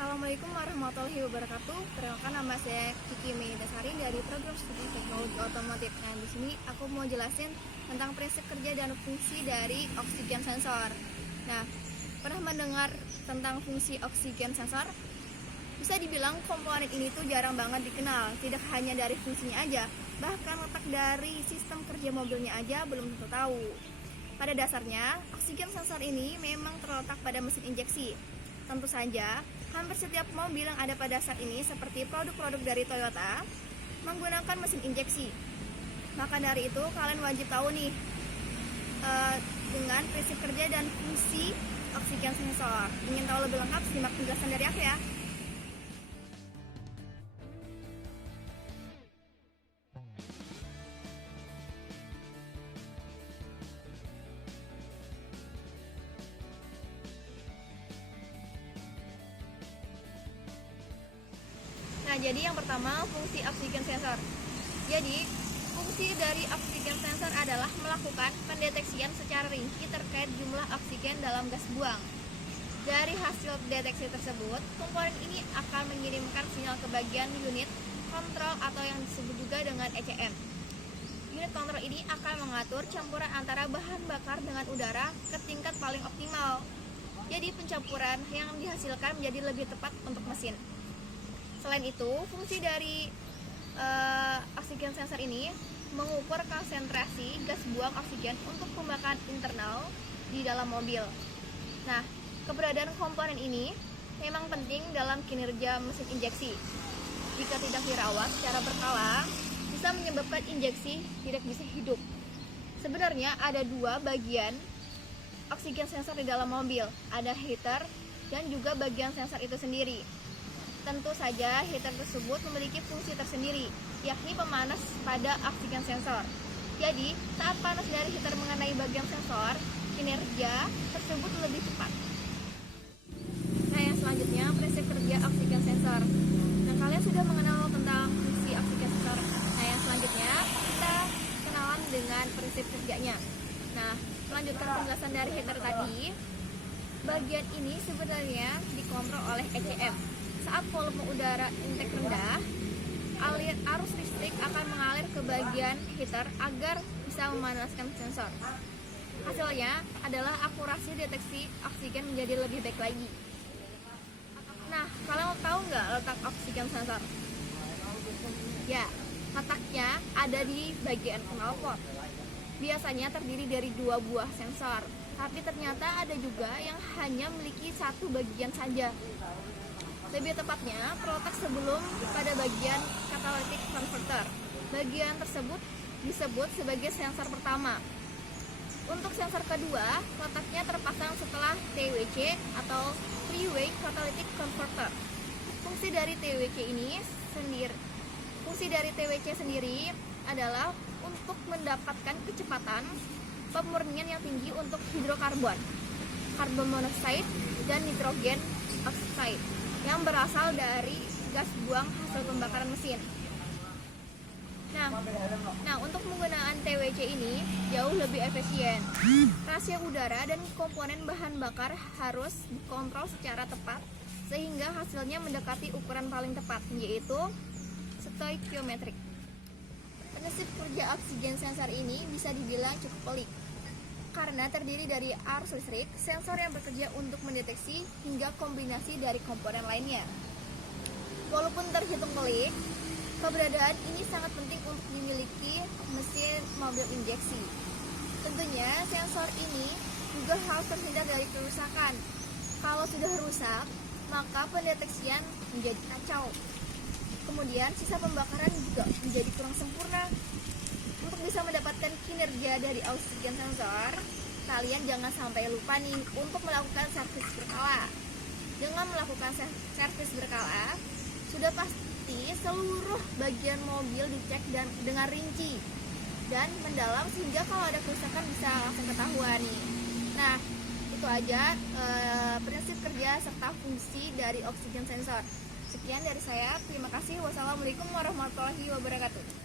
Assalamualaikum warahmatullahi wabarakatuh. Perkenalkan, nama saya Kiki Meidasari dari program studi teknologi otomotif. Nah, di sini aku mau jelasin tentang prinsip kerja dan fungsi dari oksigen sensor. Nah, pernah mendengar tentang fungsi oksigen sensor? Bisa dibilang komponen ini tuh jarang banget dikenal. Tidak hanya dari fungsinya aja, bahkan letak dari sistem kerja mobilnya aja belum tentu tahu. Pada dasarnya, oksigen sensor ini memang terletak pada mesin injeksi. Tentu saja, hampir setiap mobil yang ada pada saat ini seperti produk-produk dari Toyota menggunakan mesin injeksi. Maka dari itu kalian wajib tahu nih dengan prinsip kerja dan fungsi oksigen sensor. Ingin tahu lebih lengkap, simak penjelasan dari aku ya. Nah, jadi yang pertama, fungsi oksigen sensor. Jadi, fungsi dari oksigen sensor adalah melakukan pendeteksian secara rinci terkait jumlah oksigen dalam gas buang. Dari hasil deteksi tersebut, komponen ini akan mengirimkan sinyal ke bagian unit kontrol atau yang disebut juga dengan ECM. Unit kontrol ini akan mengatur campuran antara bahan bakar dengan udara ke tingkat paling optimal. Jadi, pencampuran yang dihasilkan menjadi lebih tepat untuk mesin. Selain itu, fungsi dari oksigen sensor ini mengukur konsentrasi gas buang oksigen untuk pembakaran internal di dalam mobil. Nah, keberadaan komponen ini memang penting dalam kinerja mesin injeksi. Jika tidak dirawat secara berkala, bisa menyebabkan injeksi tidak bisa hidup. Sebenarnya ada dua bagian oksigen sensor di dalam mobil, ada heater dan juga bagian sensor itu sendiri. Tentu saja heater tersebut memiliki fungsi tersendiri, yakni pemanas pada oksigen sensor. Jadi, saat panas dari heater mengenai bagian sensor, kinerja tersebut lebih cepat. Nah, yang selanjutnya, prinsip kerja oksigen sensor. Nah, kalian sudah mengenal tentang fungsi oksigen sensor. Nah, yang selanjutnya, kita kenalan dengan prinsip kerjanya. Nah, melanjutkan penjelasan dari heater tadi, bagian ini sebenarnya dikontrol oleh ECM. Saat volume udara intake rendah, arus listrik akan mengalir ke bagian heater agar bisa memanaskan sensor. Hasilnya adalah akurasi deteksi oksigen menjadi lebih baik lagi. Nah, kalian tahu nggak letak oksigen sensor? Ya, letaknya ada di bagian knalpot. Biasanya terdiri dari 2 buah sensor, tapi ternyata ada juga yang hanya memiliki 1 bagian saja. Lebih tepatnya, terletak sebelum pada bagian catalytic converter. Bagian tersebut disebut sebagai sensor pertama. Untuk sensor kedua, letaknya terpasang setelah TWC atau three-way catalytic converter. Fungsi dari TWC sendiri adalah untuk mendapatkan kecepatan pemurnian yang tinggi untuk hidrokarbon, karbon monoksida, dan nitrogen oksida yang berasal dari gas buang hasil pembakaran mesin. Nah, untuk menggunakan TWC ini jauh lebih efisien. Rasio udara dan komponen bahan bakar harus dikontrol secara tepat sehingga hasilnya mendekati ukuran paling tepat, yaitu stoikiometrik. Prinsip kerja oksigen sensor ini bisa dibilang cukup pelik karena terdiri dari arus listrik, sensor yang bekerja untuk mendeteksi, hingga kombinasi dari komponen lainnya. Walaupun terhitung pelik, keberadaan ini sangat penting untuk dimiliki mesin mobil injeksi. Tentunya sensor ini juga harus terhindar dari kerusakan. Kalau sudah rusak, maka pendeteksian menjadi kacau. Kemudian sisa pembakaran juga menjadi kurang sempurna. Untuk bisa mendapatkan kinerja dari oksigen sensor, kalian jangan sampai lupa nih untuk melakukan servis berkala. Dengan melakukan servis berkala, sudah pasti seluruh bagian mobil dicek dan dengan rinci dan mendalam sehingga kalau ada kerusakan bisa langsung ketahuan nih. Nah, itu aja prinsip kerja serta fungsi dari oksigen sensor. Sekian dari saya, terima kasih. Wassalamualaikum warahmatullahi wabarakatuh.